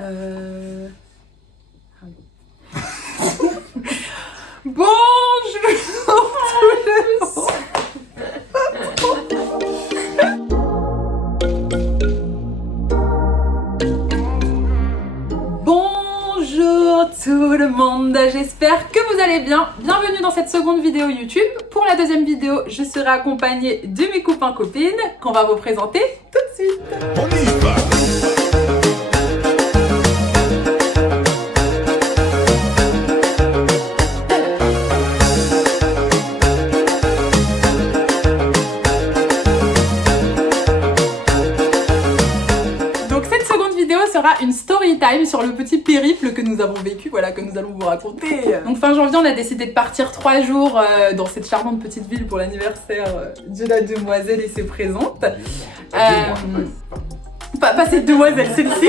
Bonjour tout le monde. Bonjour tout le monde, j'espère que vous allez bien. Bienvenue dans cette seconde vidéo YouTube. Pour la deuxième vidéo, je serai accompagnée de mes copains-copines qu'on va vous présenter tout de suite. On y va. Sera une story time sur le petit périple que nous avons vécu, voilà, que nous allons vous raconter. Donc fin janvier, on a décidé de partir 3 jours dans cette charmante petite ville pour l'anniversaire de la demoiselle et ses présentes. Pas cette demoiselle, celle-ci.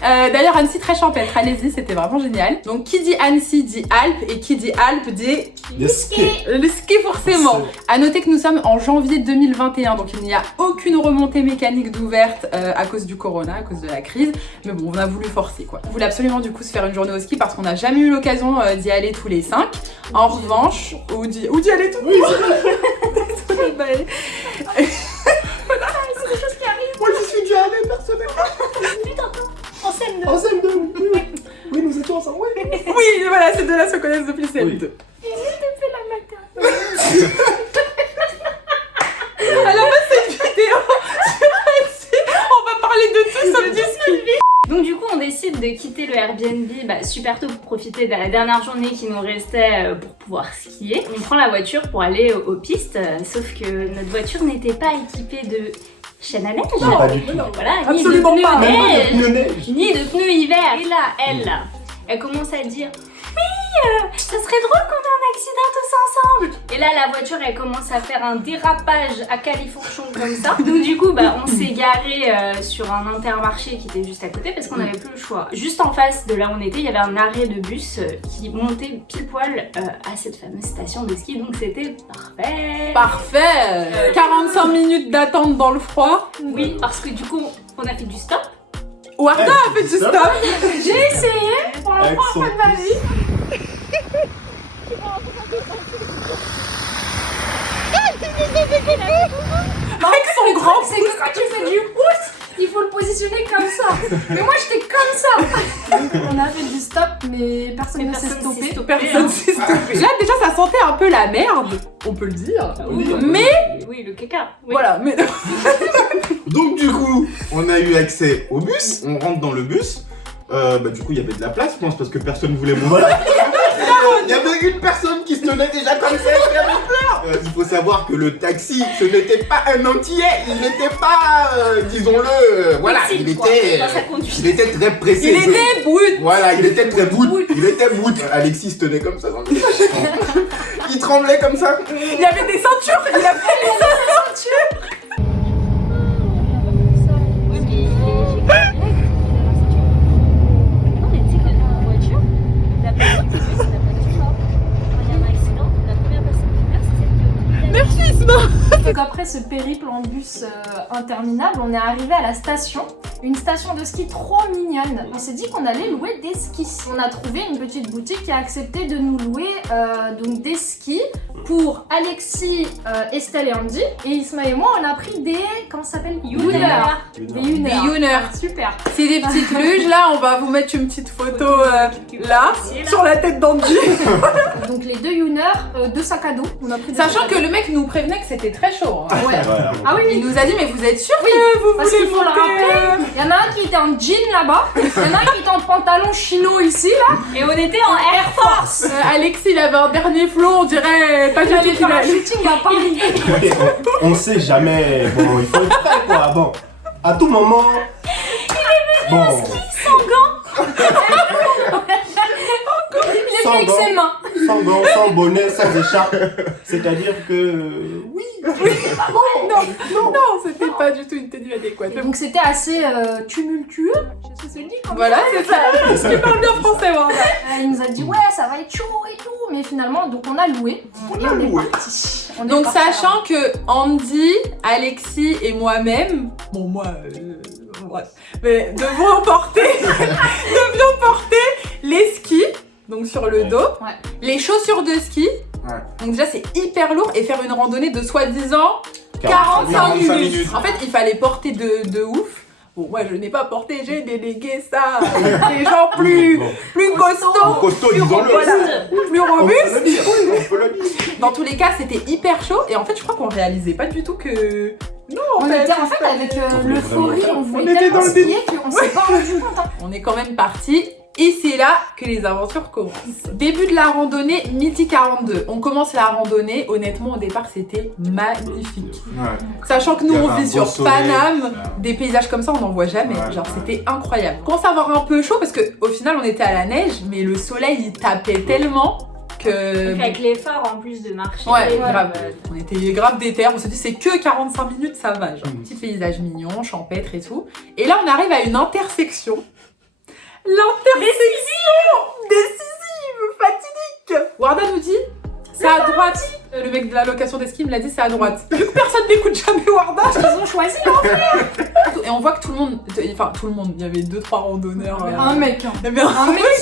D'ailleurs, Annecy très champêtre, allez-y, c'était vraiment génial. Donc, qui dit Annecy dit Alpes, et qui dit Alpes dit... Le ski. Le ski, forcément. À noter que nous sommes en janvier 2021, donc il n'y a aucune remontée mécanique d'ouverte à cause du corona, à cause de la crise. Mais bon, on a voulu forcer, quoi. On voulait absolument, du coup, se faire une journée au ski parce qu'on n'a jamais eu l'occasion d'y aller tous les 5. En revanche, ou d'y aller tous les 5. Désolée, Moi j'y suis déjà allé personnellement. Putain, en CM2. En CM2, oui, nous étions ensemble, oui. Oui, voilà, ces deux-là se connaissent depuis CM2. Oui. Depuis la matin. À la base, cette vidéo, on va parler de tout sauf du ski. Donc du coup, on décide de quitter le Airbnb super tôt pour profiter de la dernière journée qui nous restait pour pouvoir skier. On prend la voiture pour aller aux pistes, sauf que notre voiture n'était pas équipée de chaîne à neige. Non, pas du tout. Voilà, Absolument ni de pas. pneus Même pas de neige, pneus neige. ni de pneus hiver. Et là, elle commence à dire oui, ça serait drôle qu'on ait un accident tous ensemble. Et là, la voiture, elle commence à faire un dérapage à califourchon comme ça. Donc du coup, on s'est garé sur un Intermarché qui était juste à côté parce qu'on n'avait plus le choix. Juste en face de là où on était, il y avait un arrêt de bus qui montait pile poil à cette fameuse station de ski. Donc c'était parfait. Parfait. 45 minutes d'attente dans le froid. Oui, parce que du coup, on a fait du stop. Warda a fait du stop. J'ai essayé pour la Avec première son fois de ma vie. Avec son grand. C'est que quand tu fais du pouce, il faut le positionner comme ça. Mais moi j'étais comme ça. Donc on a fait du stop, mais personne ne s'est stoppé. Personne s'est stoppé. Là, déjà, ça sentait un peu la merde. On peut le dire. Mais, Oui, le caca. Oui. voilà. Mais... Donc du coup, on a eu accès au bus, on rentre dans le bus. Du coup, il y avait de la place, je pense, parce que personne voulait monter. Il y avait une personne qui se tenait déjà comme ça, qui avait peur. Il faut savoir que le taxi, ce n'était pas un entier, il n'était pas, disons-le, voilà, Flexible, il quoi, était, dans sa conduite. il était très pressé. Il était brut. Voilà, il était très bout. Il était bout. Alexis se tenait comme ça dans le il tremblait comme ça. Il y avait des ceintures. Il avait des ceintures. Merci, Isma. Donc après ce périple en bus interminable, on est arrivé à la station, une station de ski trop mignonne. On s'est dit qu'on allait louer des skis. On a trouvé une petite boutique qui a accepté de nous louer donc des skis pour Alexis, Estelle et Andy. Et Isma et moi, on a pris des... comment ça s'appelle? Youner. Des Youner. Des Youner. Super. C'est des petites luges. Là, on va vous mettre une petite photo là, sur la tête d'Andy. Donc les deux Youner, 2 sacs à dos. On a pris des Sachant sacs à que le mec nous prévenait que c'était très chaud. Hein. dos. Ouais. Voilà. Ah oui, Il oui. nous a dit, mais vous êtes sûr Oui, que vous Parce voulez qu'il faut le monter, rappeler, il y en a un qui était en jean là-bas, il y en a un qui était en pantalon chino ici là, Et on était en Air Force. Alexis, il avait un dernier flot, on dirait pas du il tout allait qu'il faire un a... shooting à Paris. On sait jamais comment il faut être prêt, quoi. Bon, à tout moment. Bon, Sans gants. Il est Sans avec gants. ses mains. sans gants, sans bonnet, sans écharpe. C'est-à-dire que. Oui. Non, c'était pas du tout une tenue adéquate. Donc c'était assez tumultueux, je se dis comme Voilà, ça. c'est ça. Tu parles bien français, Warda. Il nous a dit ouais ça va être chaud et tout, mais finalement donc on a loué et on est parti. Donc sachant que Andy, Alexis et moi-même, bon moi, bref. Mais devions porter les skis, donc sur le dos, les chaussures de ski. Donc déjà c'est hyper lourd et faire une randonnée de soi-disant 45 minutes. En fait il fallait porter de ouf. Bon moi je n'ai pas porté, j'ai délégué ça à des gens plus costauds, plus robustes. Dans tous les cas c'était hyper chaud et en fait je crois qu'on réalisait pas du tout que... Non, on était en fait avec l'euphorie, on voulait tellement skier qu'on s'est pas rendu compte. On est quand même parti. Et c'est là que les aventures commencent. Début de la randonnée, midi 42. On commence la randonnée. Honnêtement, au départ, c'était magnifique. Sachant que nous, on vit sur Paname. Des paysages comme ça, on n'en voit jamais. Genre, c'était incroyable. On commence à avoir un peu chaud parce qu'au final, on était à la neige, mais le soleil, il tapait tellement que... Avec l'effort en plus de marcher. Ouais, grave. On était grave déter. On s'est dit, c'est que 45 minutes, ça va. Genre, petit paysage mignon, champêtre et tout. Et là, on arrive à une intersection. Décisive, fatidique. Warda nous dit, c'est à droite. Le mec de la location des skis me l'a dit, c'est à droite. Vu que personne n'écoute jamais Warda, ils ont choisi l'enfer. Et on voit que tout le monde, il y avait 2-3 randonneurs. Un mec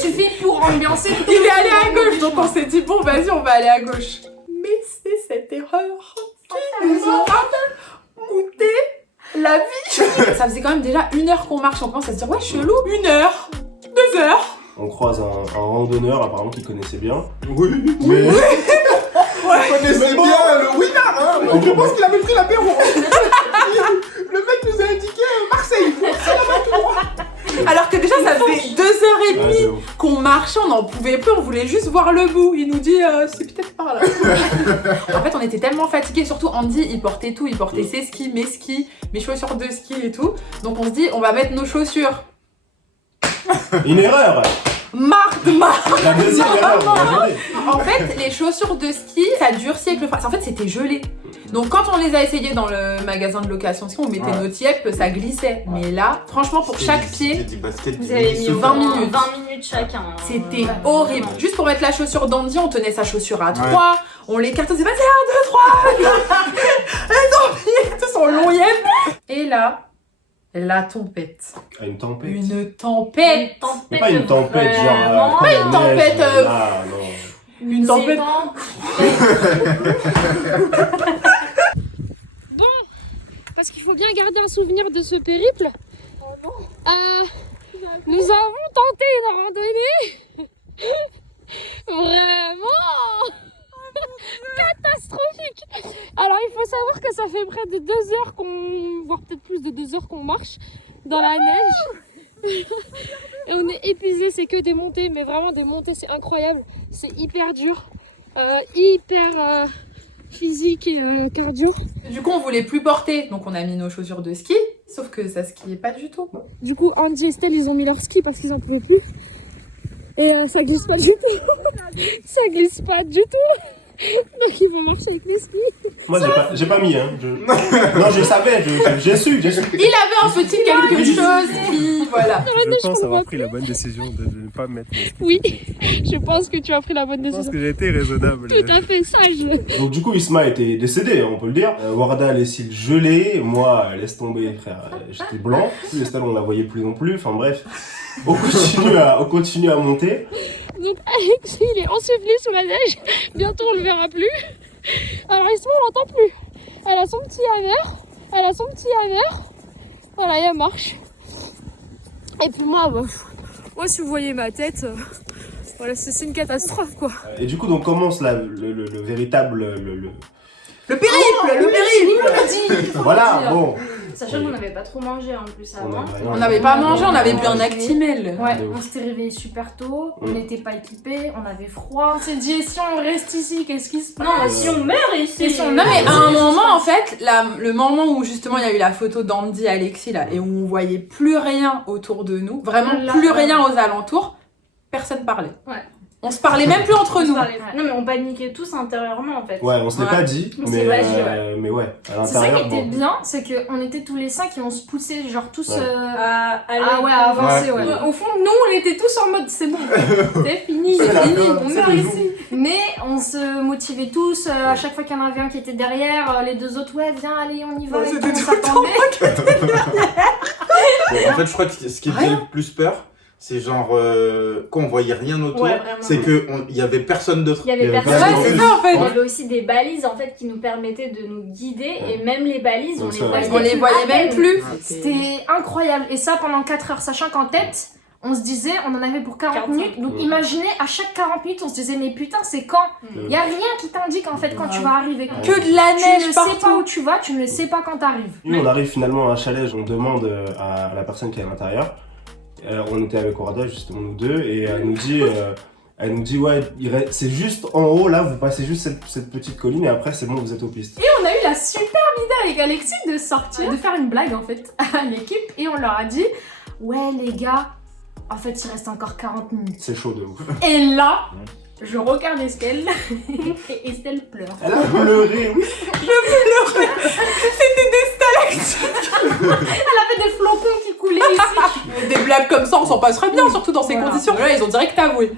suffit pour ambiancer. Il est allé à gauche, donc on s'est dit, bon vas-y, on va aller à gauche. Mais c'est cette erreur qui nous a coûté la vie. Ça faisait quand même déjà 1 heure qu'on marche, on commence à se dire, ouais chelou, 1 heure. 2 heures. On croise un randonneur apparemment qui connaissait bien. Oui. Mais... Il connaissait bien le winner, hein. Je pense qu'il avait pris l'apéro. Le mec nous a indiqué Marseille. Alors que déjà ça faisait 2h30 qu'on marchait, on n'en pouvait plus, on voulait juste voir le bout. Il nous dit c'est peut-être par là. En fait on était tellement fatigués, surtout Andy il portait tout, il portait ses skis, mes chaussures de ski et tout. Donc on se dit on va mettre nos chaussures. Une erreur. Marde. La deuxième erreur. En fait, les chaussures de ski, ça durcit avec le froid. En fait, c'était gelé. Donc, quand on les a essayées dans le magasin de location, on mettait nos tièpes, ça glissait. Mais là, franchement, pour chaque pied, vous avez mis 20 minutes. 20 minutes chacun. C'était horrible. Juste pour mettre la chaussure d'Andy, on tenait sa chaussure à 3. On l'écarte, on disait vas-y, 1, 2, 3. Les pieds, tout son long yep. Et là, la tempête. Une tempête. Une tempête. Mais pas une tempête, genre. Pas une tempête. Une tempête. Bon, parce qu'il faut bien garder un souvenir de ce périple. Nous avons tenté une randonnée. Vraiment catastrophique. Alors il faut savoir que ça fait près de 2 heures voire peut-être plus de 2 heures qu'on marche dans la neige. Et on est épuisé, c'est que des montées, mais vraiment des montées, c'est incroyable. C'est hyper dur, hyper physique et cardio. Du coup on voulait plus porter, donc on a mis nos chaussures de ski, sauf que ça skiait pas du tout. Du coup Andy et Estelle ils ont mis leurs skis parce qu'ils en pouvaient plus. Et ça glisse pas du tout. Ça glisse pas du tout. Donc ils vont marcher avec les skis. Moi j'ai pas mis hein. Non je savais, j'ai su. Il avait un petit quelque chose qui voilà. Je pense avoir pris la bonne décision de ne pas mettre mes skis. Oui, je pense que tu as pris la bonne Je décision. pense que j'ai été raisonnable. Tout à fait sage. Donc du coup Isma était décédé, on peut le dire. Warda les cils gelés, moi laisse tomber frère, j'étais blanc. Estelle on la voyait plus non plus, enfin bref. On continue à monter. Donc Alexis il est enseveli sous la neige, bientôt on le verra plus. Alors Isma on l'entend plus. Elle a son petit hammer, voilà et elle marche. Et puis moi, si vous voyez ma tête, voilà c'est une catastrophe quoi. Et du coup donc commence le véritable... Le périple. Voilà, bon. Sachant qu'on n'avait pas trop mangé en plus avant. On n'avait pas mangé, on avait bu un Actimel. Ouais, on s'était réveillé super tôt, on n'était pas équipés, on avait froid. On s'est dit, si on reste ici, qu'est-ce qui se passe? Non, si on meurt ici. Non mais à un moment en fait, le moment où justement il y a eu la photo d'Andy et Alexis là, et où on voyait plus rien autour de nous, vraiment plus rien aux alentours, personne parlait. Ouais. On se parlait même plus entre nous. Non mais on paniquait tous intérieurement en fait. Ouais, on se l'est pas dit, mais ouais, à c'est ça qui l'intérieur. était bien, c'est qu'on était tous les 5 et on se poussait genre tous à avancer. Ouais. Au fond, nous on était tous en mode c'est bon, c'est fini, on meurt ici. Mais on se motivait tous, à chaque fois qu'il y en avait un qui était derrière, les deux autres, ouais, viens, allez, on y va. Ouais, et c'était tout, on tout le s'attendait. Bon, en fait, je crois que ce qui faisait le plus peur, c'est genre quand on voyait rien autour, Ouais, vraiment. c'est que il y avait personne d'autre. Il y avait Il y avait personne. Ouais, c'est ça en Il y fait. avait aussi des balises en fait qui nous permettaient de nous guider et même les balises Donc on les ça, voyait. On les voyait à même peine. plus. C'était incroyable. Et ça pendant 4 heures, sachant qu'en tête, on se disait, on en avait pour 40 45. minutes. Donc Ouais. imaginez, à chaque 40 minutes, on se disait, mais putain, c'est quand? Il y a rien qui t'indique en fait quand tu vas arriver. Que de la Tu neige ne sais pas où partout. tu vas, tu ne sais pas quand t'arrives. Nous, on arrive finalement à un chalet, on demande à la personne qui est à l'intérieur. On était avec Orada, justement, nous deux, et elle nous dit ouais, c'est juste en haut, là, vous passez juste cette petite colline, et après, c'est bon, vous êtes aux pistes. Et on a eu la superbe idée avec Alexis de sortir, de faire une blague en fait à l'équipe. Et on leur a dit, ouais les gars, en fait il reste encore 40 minutes. C'est chaud de ouf. Et là, je regarde Estelle et Estelle pleure. Elle a pleuré, oui. Elle avait des flocons qui coulaient ici. Des blagues comme ça, on s'en passerait bien, surtout dans ces Voilà. conditions. Là, ils ont direct avoué.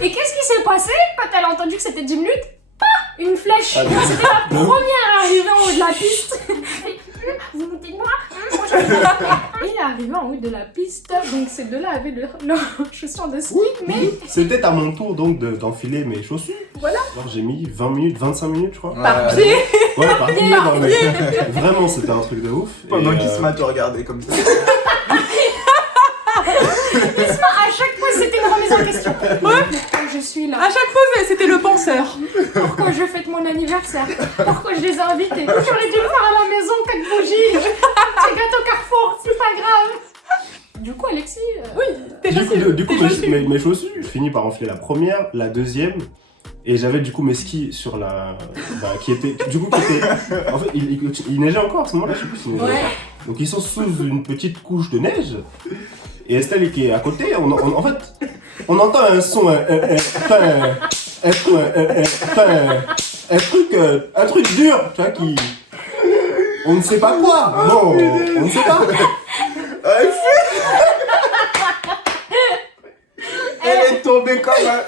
Et qu'est-ce qui s'est passé quand elle a entendu que c'était 10 minutes? Une flèche. Ah, oui. C'était la première arrivée en haut de la piste. Vous montez de moi? Et elle est arrivée en haut de la piste, donc ces deux-là avaient leurs chaussures de ski, mais C'était à mon tour donc d'enfiler mes chaussures. Voilà. Alors j'ai mis 20 minutes, 25 minutes, je crois. Par pied. Ouais, par pied, non, mais vraiment, c'était un truc de ouf. Pendant Et, qu'Isma te regardait comme ça. à chaque fois c'était une remise en question. Pourquoi je suis là? À chaque fois, c'était le penseur. Pourquoi je fête mon anniversaire? Pourquoi je les ai invités? J'aurais dû le faire à la maison, 4 bougies. C'est gâteau Carrefour, c'est pas grave. Du coup, Alexis, Du coup, mes chaussures, je finis par enfiler la première, la deuxième, et j'avais du coup mes skis sur la. Qui était. En fait, il neigeait encore à ce moment-là, je sais plus s'il neigeait encore. Donc ils sont sous une petite couche de neige, et Estelle qui est à côté, en fait, on entend un son, un truc dur, tu vois, qui. On ne sait pas quoi, non, on ne sait pas. Elle est tombée comme un...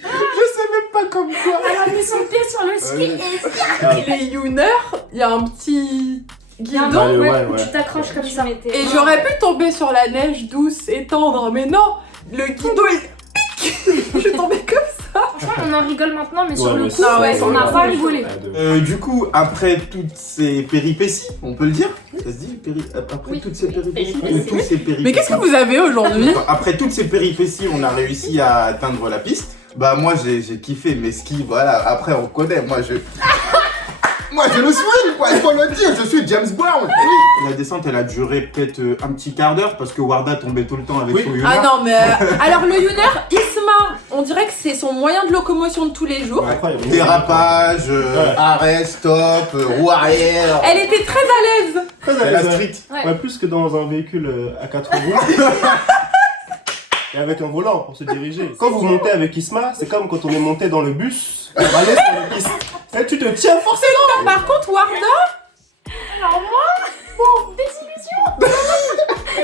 Je sais même pas comme quoi. elle a mis son pied sur le ski et Les Youners, il y a un petit il y a un guidon. Allez, ouais, ouais, où ouais. tu t'accroches comme ça. Et j'aurais pu tomber sur la neige douce et tendre, mais non, le guidon il pique. Je suis tombée comme ça. Franchement, on en rigole maintenant, mais sur Ouais, le mais coup, Ah ouais, on n'a c'est pas vrai. rigolé. Du coup, après toutes ces péripéties, on peut le dire? Ça se dit après Oui, toutes ces oui, péripéties. péripéties. Tous ces péripéties. Mais qu'est-ce que vous avez aujourd'hui? Après toutes ces péripéties, on a réussi à atteindre la piste. Bah moi j'ai kiffé mes skis, voilà, après on connaît, moi je le suis quoi, il faut le dire, je suis James Brown. Oui. La descente elle a duré peut-être un petit quart d'heure parce que Warda tombait tout le temps avec Oui. son Yuna. Ah non, mais alors le Youner, Isma, on dirait que c'est son moyen de locomotion de tous les jours. Ouais. Incroyable. Dérapage, Ouais. arrêt, stop, roue arrière. Elle était très à l'aise. Très C'est la à l'aise, street. ouais, plus que dans un véhicule à 4 roues. Et avec un volant pour se diriger. Quand vous montez avec Isma, c'est comme quand on est monté dans le bus pour aller sur la piste. Et tu te tiens forcément. Par contre, Warda, Alors moi,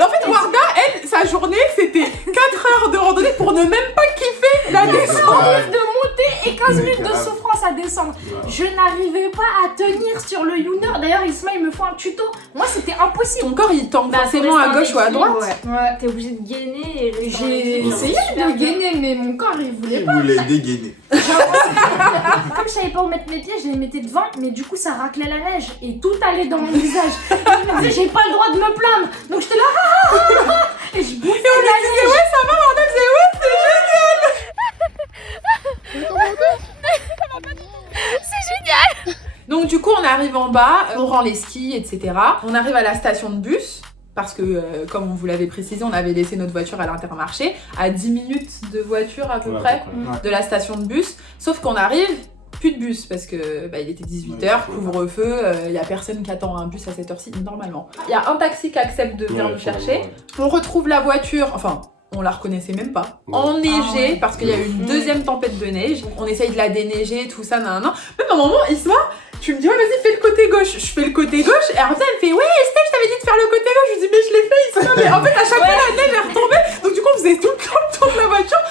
en fait, Warda, elle, sa journée, c'était 4 heures de randonnée pour ne même pas kiffer la descente. Ouais. de monter et 15 minutes de grave. souffrance à descendre. Je n'arrivais pas à tenir sur le Youner. D'ailleurs, Isma, il me faut un tuto. Moi, c'était impossible. Ton corps, il tend Bah, forcément à gauche ou à droite. Ouais. T'es obligé de gainer et rester en J'ai équilibre. essayé Super de bien. gainer, mais mon corps, il voulait Il pas. voulait dégainer. Comme je savais pas où mettre mes pieds, je les mettais devant, mais du coup, ça raclait la neige et tout allait dans mon visage. Et je me disais, j'ai pas le droit de me plaindre. Donc, j'étais là, et je bouffais la neige. Ouais, ça va, Warda, elle faisait ouais, c'est génial. Donc du coup, on arrive en bas, on rend les skis, etc. On arrive à la station de bus. Parce que, comme on vous l'avait précisé, on avait laissé notre voiture à l'Intermarché, à 10 minutes de voiture à peu Ouais, près Ouais. de la station de bus. Sauf qu'on arrive, plus de bus, parce que il était 18h, couvre-feu, il y a personne qui attend un bus à cette heure-ci, normalement. Il y a un taxi qui accepte de venir nous chercher. On retrouve la voiture, enfin, on la reconnaissait même pas, Ouais. enneigée, Ah ouais. parce qu'il y a eu une deuxième tempête de neige. On essaye de la déneiger, tout ça, nan. Même à un moment, Isma, tu me dis, ouais, vas-y, fais le côté gauche. Je fais le côté gauche, et après, elle me fait, ouais, Estelle, je t'avais dit de faire le côté gauche. Je dis, mais je l'ai fait, Isma. Mais en fait, à chaque fois, la neige est retombée. Donc, du coup, on faisait tout le temps le tour de la voiture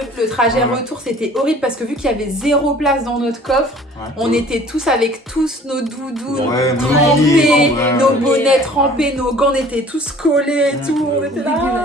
fait, le trajet retour, c'était horrible parce que vu qu'il y avait 0 place dans notre coffre, on était tous avec tous nos doudous trempés, nos bonnets trempés, nos gants, on était tous collés et tout. On était là.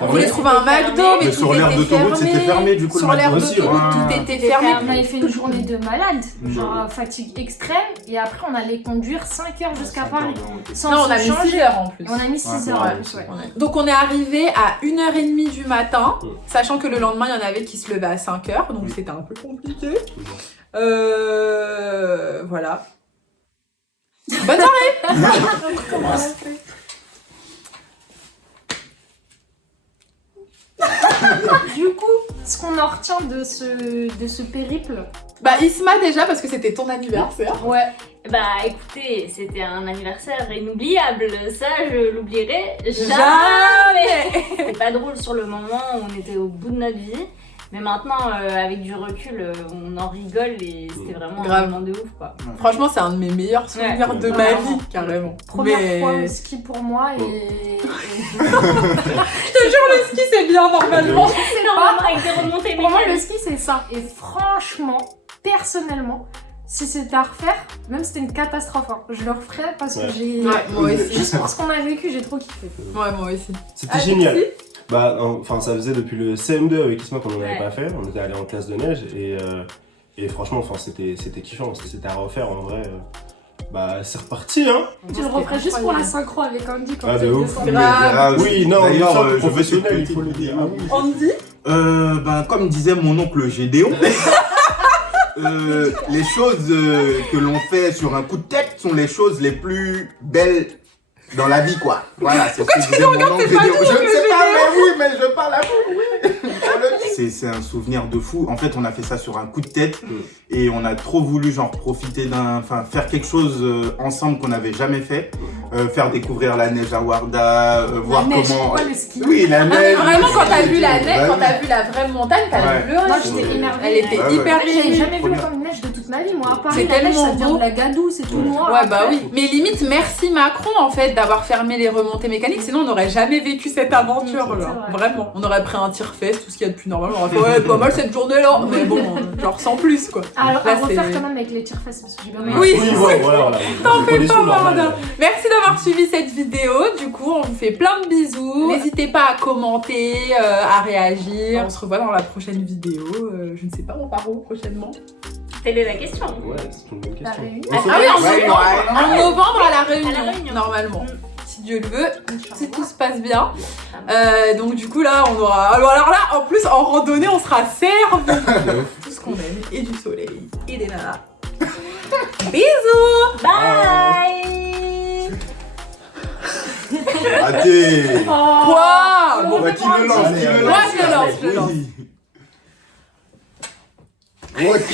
On voulait trouver un McDo, mais tout sur l'aire était d'autoroute, c'était fermé du coup. Sur l'aire aussi, d'autoroute, tout était fermé. On avait fait une journée de malade, genre fatigue extrême, et après on allait conduire 5 heures jusqu'à Paris. Sans Non, on se a mis changer. 6 heures en plus. On a mis 6 heures en plus, ouais. Donc on est arrivé à 1h30 du matin, sachant que le lendemain il y en avait qui se levaient à 5h, donc c'était un peu compliqué. Voilà. Bonne soirée. Du coup, ce qu'on en retient de ce périple, Bah Isma déjà parce que c'était ton anniversaire. ouais, Bah écoutez, c'était un anniversaire inoubliable, ça je l'oublierai jamais. Jamais. C'était pas drôle sur le moment, on était au bout de notre vie, mais maintenant avec du recul, on en rigole et c'était vraiment Grave. un moment de ouf quoi. Franchement c'est un de mes meilleurs souvenirs de ma vie carrément. première fois au ski pour moi et Je te jure le ski c'est bien normalement. C'est normalement avec des remontées pour moi le mécaniques. ski c'est ça. Et franchement, personnellement, si c'était à refaire, même si c'était une catastrophe, hein, je le referais parce que j'ai... Ouais, moi aussi. Juste pour ce qu'on a vécu, j'ai trop kiffé. Ouais moi aussi. C'était génial. Bah, enfin, ça faisait depuis le CM2 avec Isma qu'on n'en avait pas fait. On était allé en classe de neige et franchement, enfin, c'était kiffant. C'était à refaire en vrai. Bah, c'est reparti, hein. Tu le referais juste pour la synchro avec Andy quand Ah, tu de es ouf. descendu. Grave. Oui, non, D'ailleurs, ça, je veux professionnel, il cette faut le petite dire. Ah oui. Andy. Ben, comme disait mon oncle Gédéon, les choses que l'on fait sur un coup de tête sont les choses les plus belles dans la vie, quoi. Voilà, c'est ce que disait mon oncle Gédéon. Je ne sais pas, mais oui, mais je parle à vous, oui. C'est un souvenir de fou. En fait, on a fait ça sur un coup de tête et on a trop voulu genre profiter faire quelque chose ensemble qu'on n'avait jamais fait. Faire découvrir la neige à Warda, voir neige, comment... pas le ski. Oui, la Non mais neige. vraiment quand t'as vu la neige, Bah quand oui. t'as vu la vraie montagne, t'as Ouais. pleuré. Moi j'étais énervée. Elle était Ouais, hyper J'avais émue. jamais vu Trop bien. comme une neige de toute ma vie. Moi, à Paris, C'est la neige, tellement ça devient beau. de la gadoue, c'est tout noir. Ouais bah après. oui, mais limite merci Macron en fait d'avoir fermé les remontées mécaniques, sinon on n'aurait jamais vécu cette aventure C'est genre. vrai. Vraiment. On aurait pris un tire-fesse, tout ce qu'il y a de plus normal, on aurait fait ouais pas mal cette journée là, mais bon, genre sans plus quoi. Alors, Là, à refaire c'est- quand même avec les tire-fesses parce que j'ai bien aimé. Oui. Voilà. T'en Les fais conditions pas normales. Warda. Merci d'avoir suivi cette vidéo, du coup on vous fait plein de bisous, n'hésitez pas à commenter, à réagir, on se revoit dans la prochaine vidéo, je ne sais pas on part où prochainement. Telle est la question. Ouais, c'est une bonne La question. réunion. Ah oui en Ouais, novembre, ouais. en novembre à la réunion, À la réunion. normalement. Si Dieu le veut, si tout se passe bien. Donc du coup là on aura... Alors là en plus en randonnée on sera servi. Tout ce qu'on aime, et du soleil, et des nanas. Bisous. Bye. Raté. Quoi Bon, Bah, qui le lance, qui le Moi, lance. je le lance. Oui. Ok.